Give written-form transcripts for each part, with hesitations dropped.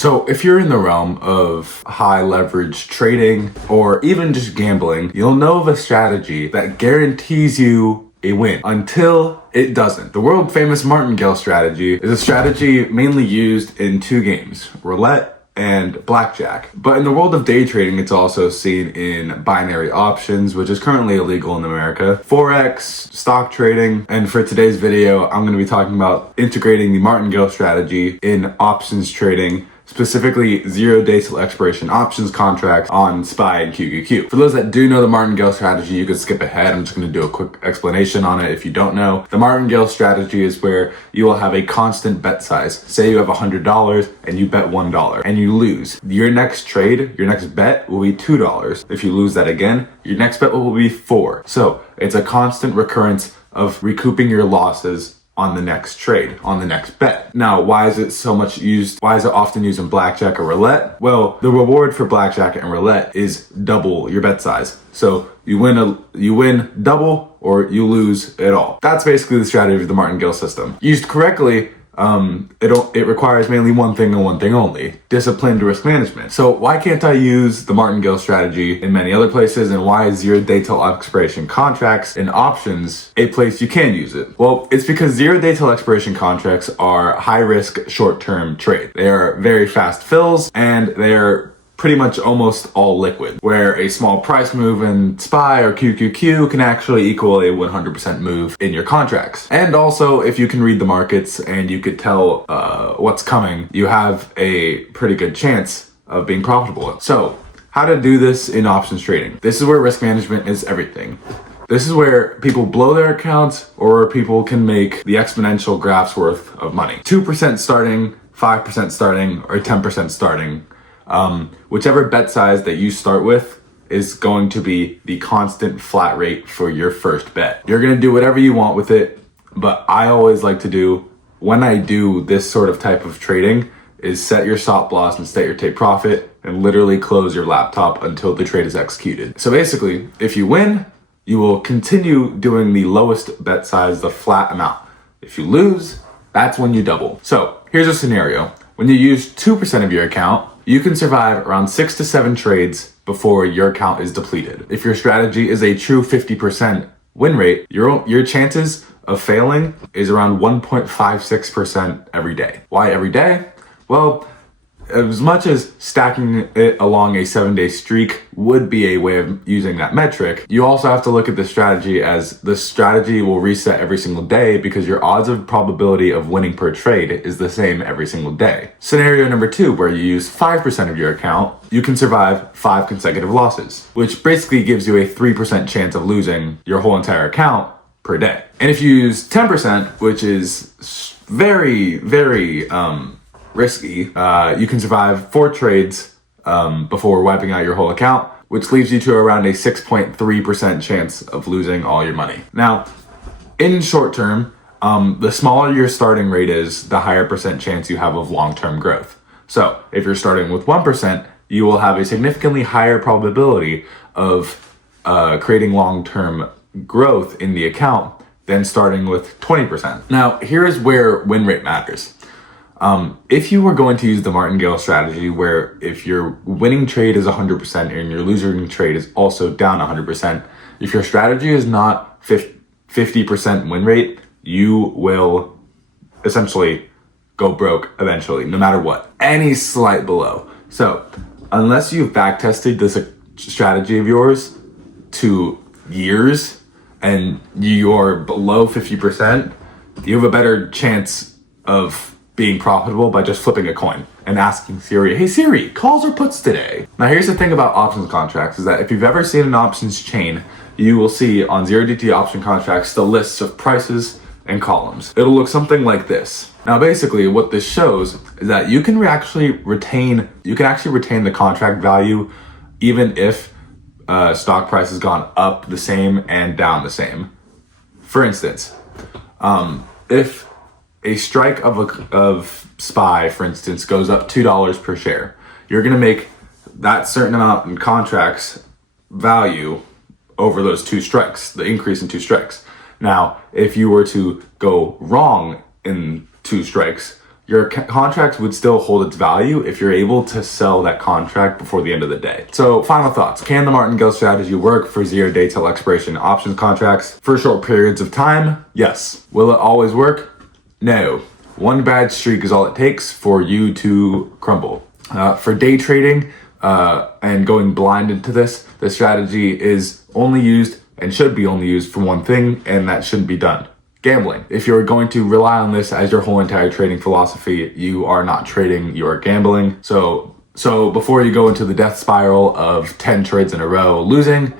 So if you're in the realm of high leverage trading or even just gambling, you'll know of a strategy that guarantees you a win until it doesn't. The world famous Martingale strategy is a strategy mainly used in two games, roulette and blackjack. But in the world of day trading, it's also seen in binary options, which is currently illegal in America, Forex, stock trading, and for today's video, I'm going to be talking about integrating the Martingale strategy in options trading, specifically 0 day till expiration options contracts on SPY and QQQ. For those that do know the Martingale strategy, you can skip ahead. I'm just going to do a quick explanation on it if you don't know. The Martingale strategy is where you will have a constant bet size. Say you have $100 and you bet $1 and you lose. Your next trade, your next bet will be $2. If you lose that again, your next bet will be $4. So it's a constant recurrence of recouping your losses on the next trade, on the next bet. Now, why is it so much used? Why is it often used in blackjack or roulette? Well, the reward for blackjack and roulette is double your bet size. So you win double or you lose it all. That's basically the strategy of the Martingale system. Used correctly, it requires mainly one thing and one thing only: disciplined risk management. So why can't I use the Martingale strategy in many other places, and why is 0 day till expiration contracts and options a place you can use it? Well, it's because 0 day till expiration contracts are high risk short-term trade. They are very fast fills and they're pretty much almost all liquid, where a small price move in SPY or QQQ can actually equal a 100% move in your contracts. And also, if you can read the markets and you could tell what's coming, you have a pretty good chance of being profitable. So, how to do this in options trading? This is where risk management is everything. This is where people blow their accounts, or people can make the exponential graphs worth of money. 2% starting, 5% starting, or 10% starting. Whichever bet size that you start with is going to be the constant flat rate for your first bet. You're going to do whatever you want with it, but I always like to do, when I do this sort of type of trading, is set your stop loss and set your take profit and literally close your laptop until the trade is executed. So basically, if you win, you will continue doing the lowest bet size, the flat amount. If you lose, that's when you double. So here's a scenario. When you use 2% of your account, you can survive around 6 to 7 trades before your account is depleted. If your strategy is a true 50% win rate, your chances of failing is around 1.56% every day. Why every day? Well, as much as stacking it along a 7-day streak would be a way of using that metric, you also have to look at the strategy as the strategy will reset every single day, because your odds of probability of winning per trade is the same every single day. Scenario number 2, where you use 5% of your account, you can survive 5 consecutive losses, which basically gives you a 3% chance of losing your whole entire account per day. And if you use 10%, which is very, very, risky, you can survive 4 trades before wiping out your whole account, which leaves you to around a 6.3% chance of losing all your money. Now, in short term, the smaller your starting rate is, the higher percent chance you have of long-term growth. So if you're starting with 1%, you will have a significantly higher probability of creating long-term growth in the account than starting with 20%. Now, here is where win rate matters. If you were going to use the Martingale strategy, where if your winning trade is 100% and your losing trade is also down 100%, if your strategy is not 50% win rate, you will essentially go broke eventually, no matter what, any slight below. So unless you've back tested this strategy of yours to years and you're below 50%, you have a better chance of being profitable by just flipping a coin and asking Siri, "Hey Siri, calls or puts today?" Now here's the thing about options contracts, is that if you've ever seen an options chain, you will see on 0DT option contracts the lists of prices and columns. It'll look something like this. Now basically what this shows is that you can actually retain the contract value even if stock price has gone up the same and down the same. For instance, if a strike of SPY, for instance, goes up $2 per share, you're going to make that certain amount in contracts value over those 2 strikes, the increase in 2 strikes. Now, if you were to go wrong in 2 strikes, your contract would still hold its value if you're able to sell that contract before the end of the day. So final thoughts. Can the Martingale strategy work for 0-day till expiration options contracts for short periods of time? Yes. Will it always work? No. One bad streak is all it takes for you to crumble. For day trading and going blind into this, the strategy is only used and should be only used for one thing, and that shouldn't be done. Gambling. If you're going to rely on this as your whole entire trading philosophy, you are not trading, you are gambling. So before you go into the death spiral of 10 trades in a row losing,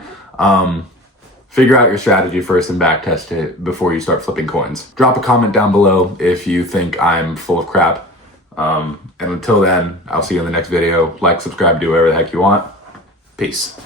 figure out your strategy first and back test it before you start flipping coins. Drop a comment down below if you think I'm full of crap. And until then, I'll see you in the next video. Like, subscribe, do whatever the heck you want. Peace.